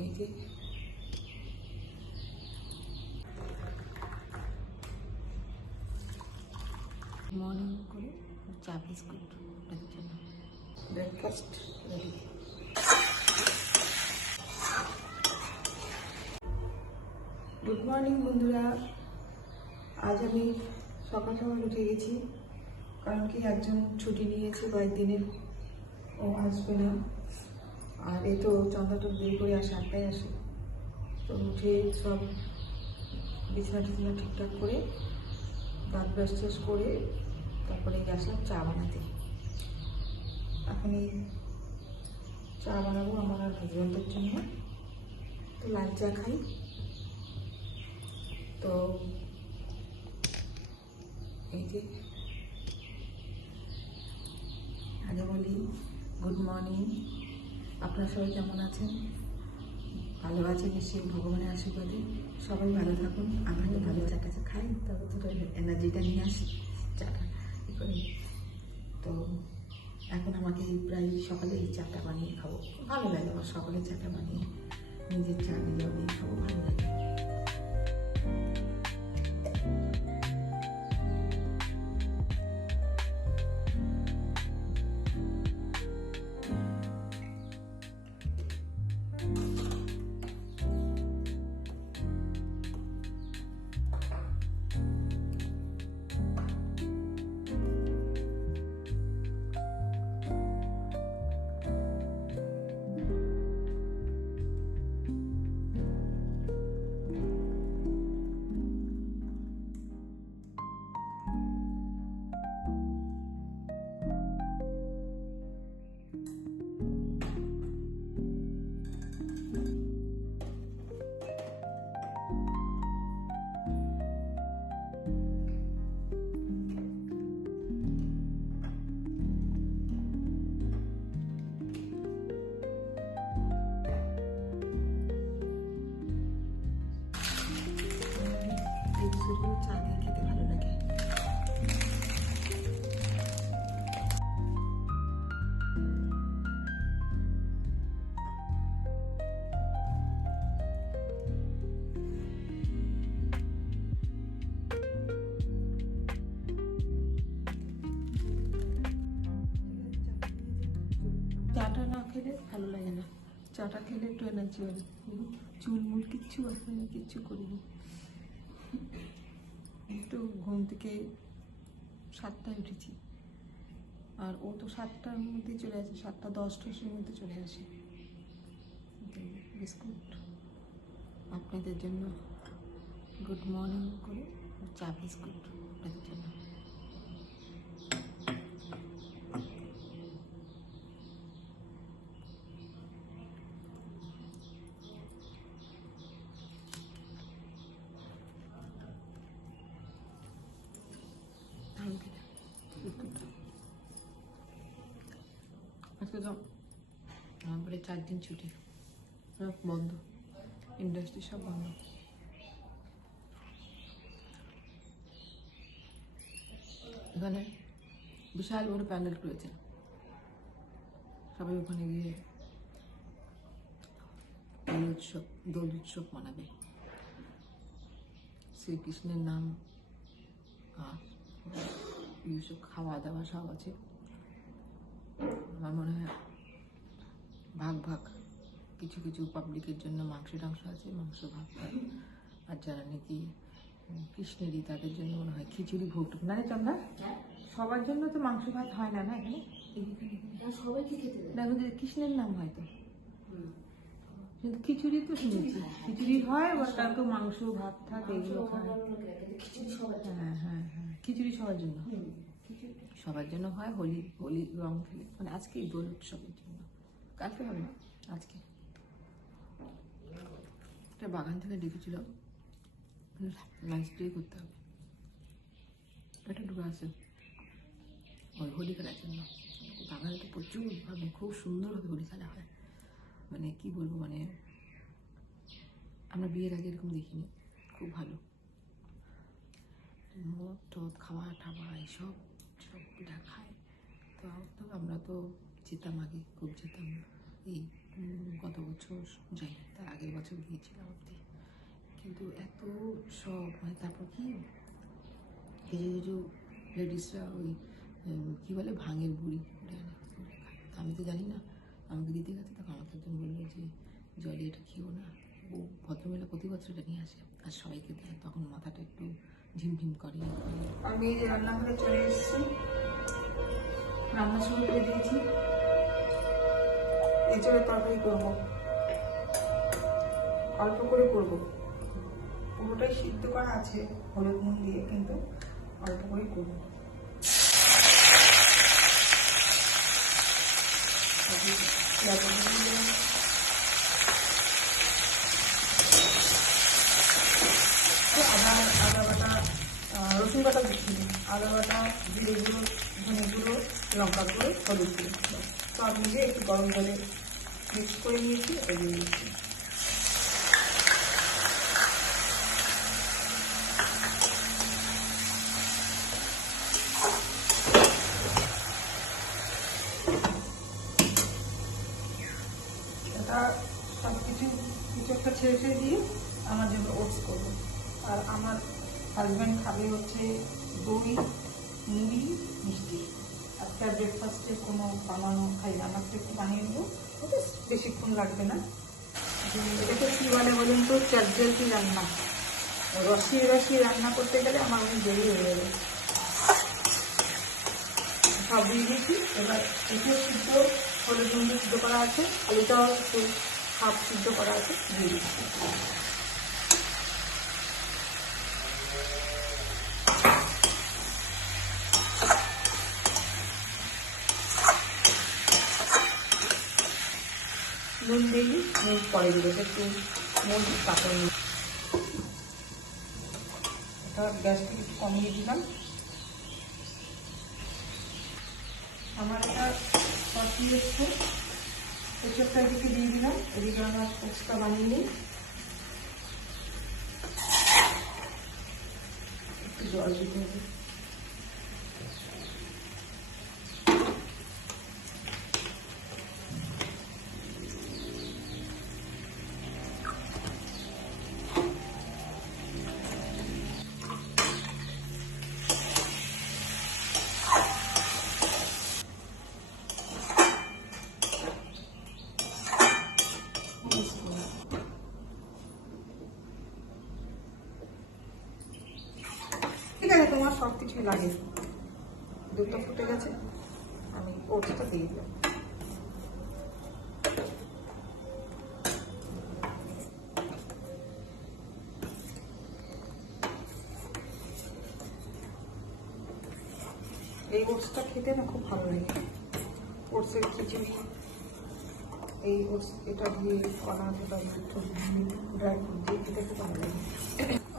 এই যে মর্নিং করে চা বিস্কুট ওটার জন্য ব্রেকফাস্ট রেডি। গুড মর্নিং বন্ধুরা, আজ আমি সকাল সকাল উঠে গেছি, কারণ কি একজন ছুটি নিয়েছে কয়েকদিনের, ও আসবে না। আর এই তো চন্দ্রটা বিয়ে করে আসে, 8টায় আসে। তো উঠে সব বিছানা টিছানা ঠিকঠাক করে দাঁত ব্রাশ টেস করে তারপরে গেছিলাম চা বানাতে। এখন এই চা বানাবো আমার আর হাজব্যান্ডের জন্য, তো লাল চা খাই। তো এই যে আগে বলি গুড মর্নিং, আপনারা সবাই কেমন আছেন? ভালো আছেন নিশ্চয়ই, ভগবানের আশীর্বাদে সবাই ভালো থাকুন। আমিও ভালো চাটা খাই, তবে তো এনার্জিটা নিয়ে আসি চাটা কী করে। তো এখন আমাকে প্রায় সকালে এই চাটা বানিয়ে খাবো, ভালো লাগে আমার সকালে চাটা বানিয়ে, নিজের চা নিজে বানিয়ে খাবো, ভালো লাগে। চা দিয়ে খেতে ভালো লাগে। চাটা না খেলে ভালো লাগে না, চাটা খেলে একটু এনার্জি হবে। চুলমুল কিচ্ছু আসে না, কিচ্ছু করিনি। একটু ঘুম থেকে 7টায় উঠেছি, আর ও তো 7টার মধ্যেই চলে আসে, 7:10-10 মধ্যে চলে আসে। বিস্কুট আপনাদের জন্য, গুড মর্নিং করে চা বিস্কুট আপনাদের জন্য। আজকে তো আমাদের 4 দিন ছুটি, সব বন্ধ, ইন্ডাস্ট্রি সব বন্ধ। এখানে বিশাল বড় প্যান্ডেল করেছে, সবাই ওখানে গিয়ে দোল উৎসব মানাবে। শ্রীকৃষ্ণের নাম আর এইসব খাওয়া দাওয়া সব আছে। আমার মনে হয় ভাগ ভাগ কিছু কিছু পাবলিকের জন্য মাংস টাংস আছে, মাংস ভাগ হয়। আর যারা নাকি কৃষ্ণেরই তাদের জন্য মনে হয় খিচুড়ি ভোগ না রে চন্দা। সবার জন্য তো মাংস ভাত হয় না, না এখানে সবাইকে খেতে দেখো যে কৃষ্ণের নাম হয়তো, কিন্তু খিচুড়ি তো শুনেছি খিচুড়ি হয়, এবার কাউকে মাংস ভাত থাকে এগুলো খায়। হ্যাঁ হ্যাঁ হ্যাঁ, খিচুড়ি সবার জন্য, সবার জন্য হয়। হোলি হোলি রং খেলে, মানে আজকে দোল উৎসবের জন্য, কালকে হবে না, আজকে। একটা বাগান থেকে ডেকেছিল, লাঞ্চ ডে করতে হবে, এটা ঢুকে আছে ওই হোলি খেলার জন্য। বাগানে তো প্রচুর, মানে খুব সুন্দরভাবে হোলি খেলা হয়, মানে কি বলবো, মানে আমরা বিয়ের আগে এরকম দেখিনি, খুব ভালো। মদ টদ খাওয়া টাওয়া এইসব সব পিঠা খায়। তো আমরা তো যেতাম আগে, খুব যেতাম এই গত বছর যাই, তার আগের বছর গিয়েছিলাম অবধি। কিন্তু এত সব মানে, তারপর কি কিছু কিছু লেডিসরা ওই কী বলে ভাঙের বুড়ি করে আনে, আমি তো জানি না। আমাকে দিতে গেছে, তখন আমাকে একজন বললো যে জলে এটা খেও না। ও ভদ্রমহিলা প্রতি বছর এটা নিয়ে আসে আর সবাইকে দেয়, তখন মাথাটা একটু ঝিমঝিম করে। আমি এই যে রান্নাঘরে চলে এসেছি, রান্না শুরু করে দিয়েছি। এঁচড়ের তরকারি করবো, অল্প করে করবো, পুরোটাই সিদ্ধ করা আছে হলুদ নুন দিয়ে, কিন্তু অল্প করেই করবো। আদা বাটা, রসুন বাটা দিচ্ছি, আদা বাটা, জিরে গুঁড়ো, ধনে গুঁড়ো, লঙ্কা গুঁড়ো, হলুদ গুঁড়ো সব মিলিয়ে একটু গরম জলে মিক্স করে নিয়েছি, এগিয়ে দিচ্ছি। এটা সব কিছু একটা ছেড়ে ছেড়ে দিয়ে আমার জন্য ওটস করবো। আর আমার হাজব্যান্ড খাবে হচ্ছে দই, মুড়ি, মিষ্টি। আজকে আর ব্রেকফাস্টে কোনো বানানো খাই না, আমাকে একটু বানিয়ে দেবো, ওটা বেশিক্ষণ লাগবে না। এটাকে কী বলে বলুন তো, চ্যাটজেলকি রান্না। রসিয়ে রসিয়ে রান্না করতে গেলে আমার অনেক দেরি হয়ে যাবে। সব দিয়ে দিয়েছি, এবার এটাও সিদ্ধ, হলুদ নুন সিদ্ধ করা আছে, এটাও একটু হাফ সিদ্ধ করা আছে, দিয়ে দিচ্ছি। নুন দিয়ে নুন পরে দিল, একটু নুন কাপড় নিয়ে এটা গ্যাসটা একটু কমিয়ে দিলাম। আমার এটা কষি এসছে, এসবটা এদিকে দিয়ে দিলাম, এদিকে আমার ওটসটা বানিয়ে নিই। একটু জল দিতে হবে। ঠিক আছে, তোমার সব কিছুই লাগে। দুধটা ফুটে গেছে, আমি ওটসটা দিয়ে দিলাম। এই ওটসটা খেতে না খুব ভালো লাগে, ওটসের খিচুড়ি। এই ওটস এটা দিয়ে কলা আছে, ড্রাই ফ্রুট দিয়ে খেতে খুব ভালো লাগে।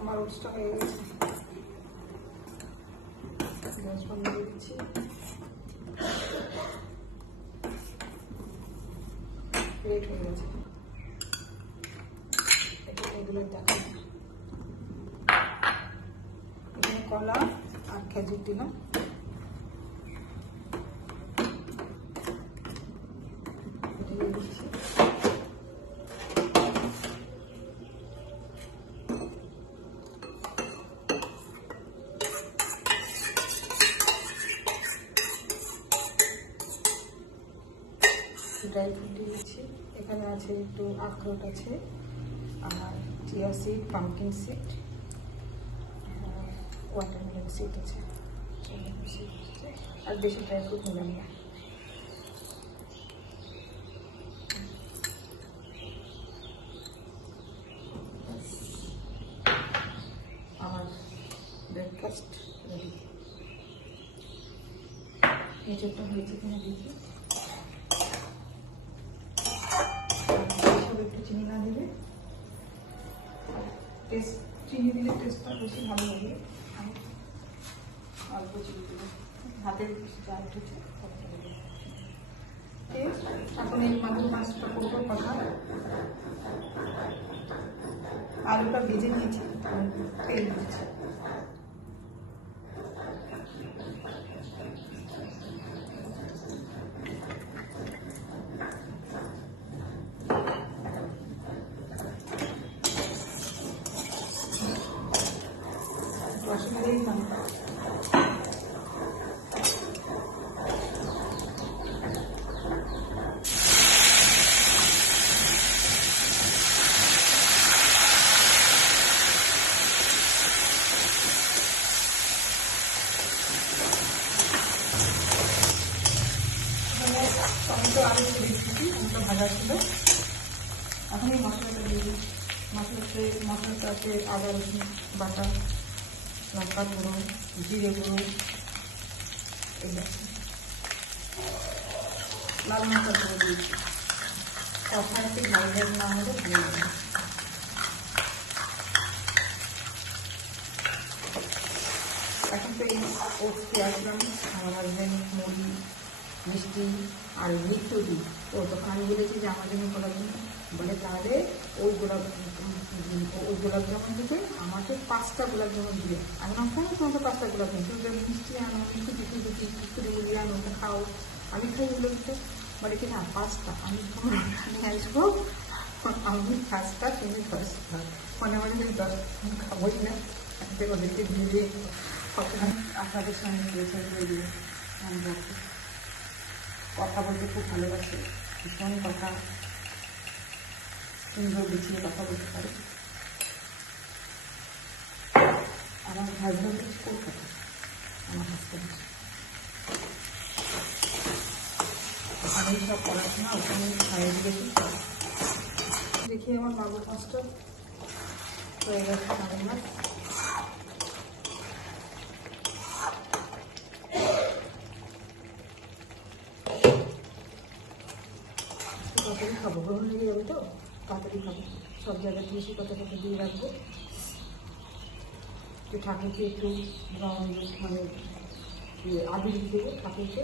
আমার ওটসটা হয়ে গেছে, গ্যাস বন্ধ করে দিচ্ছি। রেড হয়ে গেছে, এগুলো দেখা। এখানে কলা আর খেজুর দিলাম, দিয়ে দিচ্ছি। ড্রাই ফ্রুট দিয়ে দিচ্ছি, এখানে আছে একটু আখরোট আছে, আর chia seed, pumpkin seed, watermelon seed আছে, আর বেশি ড্রাই ফ্রুট নিলাম না। আমার ব্রেকফাস্ট রেডি। এঁচড়টা হয়েছে কিনা দেখি। একটু চিনি না দিলে টেস্ট, চিনি দিলে টেস্টটা বেশি ভালো লাগে। অল্প চিনি দিলে হাতের যা উঠেছে এখন এই মাছটা করবো। কথা আলুটা ভেজে নিয়েছি, তেল দিচ্ছি। ছিল। এখন এই মশলাটা দিয়ে দিই। মশলাটাতে আদা রসুন বাটা, লঙ্কা গুঁড়ো, জিরে গুঁড়ো, এই লাল লঙ্কা গুঁড়ো দিয়েছি। কথা একটু ঝাল ঝাল না হলে ভালো লাগে। এখন তো এই ওটস খেয়ে আসলাম, আমার হাজব্যান্ড মুড়ি মিষ্টি আর মিষ্টিও দিই। তো তখন আমি বলেছি যে আমার জন্য গোলাপ জামুন, বলে তাহলে ওই গোলাপ জামুন থেকে আমাকে 5টা গোলাপ জামুন দিবে। আমি না কেন তোমাকে 5টা গোলাপ জামুন, তুমি মিষ্টি আনো, দুটি মুড়ি আনো, ওটা খাও, আমি খাই ওগুলো দিতে। বলে কি না 5টা, আমি তোমার নিয়ে আসবো, আমি 5টা, তুমি 10টা, মানে আমি 10 খাবোই না, ওদেরকে দিয়ে দিয়ে আপনাদের সঙ্গে পরিচয় করে দিয়ে আমি যাচ্ছি। কথা বলতে খুব ভালোবাসি, ভীষণ কথা সুন্দর গুছিয়ে কথা বলতে পারি। আমার হাজব্যান্ড হচ্ছে কলকাতা, আমার হাজব্যান্ড ওখানেই সব পড়াশোনা, ওখানে খাইয়ে দিয়েছি। দেখি আমার মাগুর মাছটা হয়ে গেছে, মাগুর মাছ তাড়াতাড়ি খাবো, গ্রহণ লেগে যাবে তো তাড়াতাড়ি খাবো। সব জায়গায় তুলসী পাতা দিয়ে রাখবো, একটু ঠাকুরকে একটু মানে আবির দেবো ঠাকুরকে।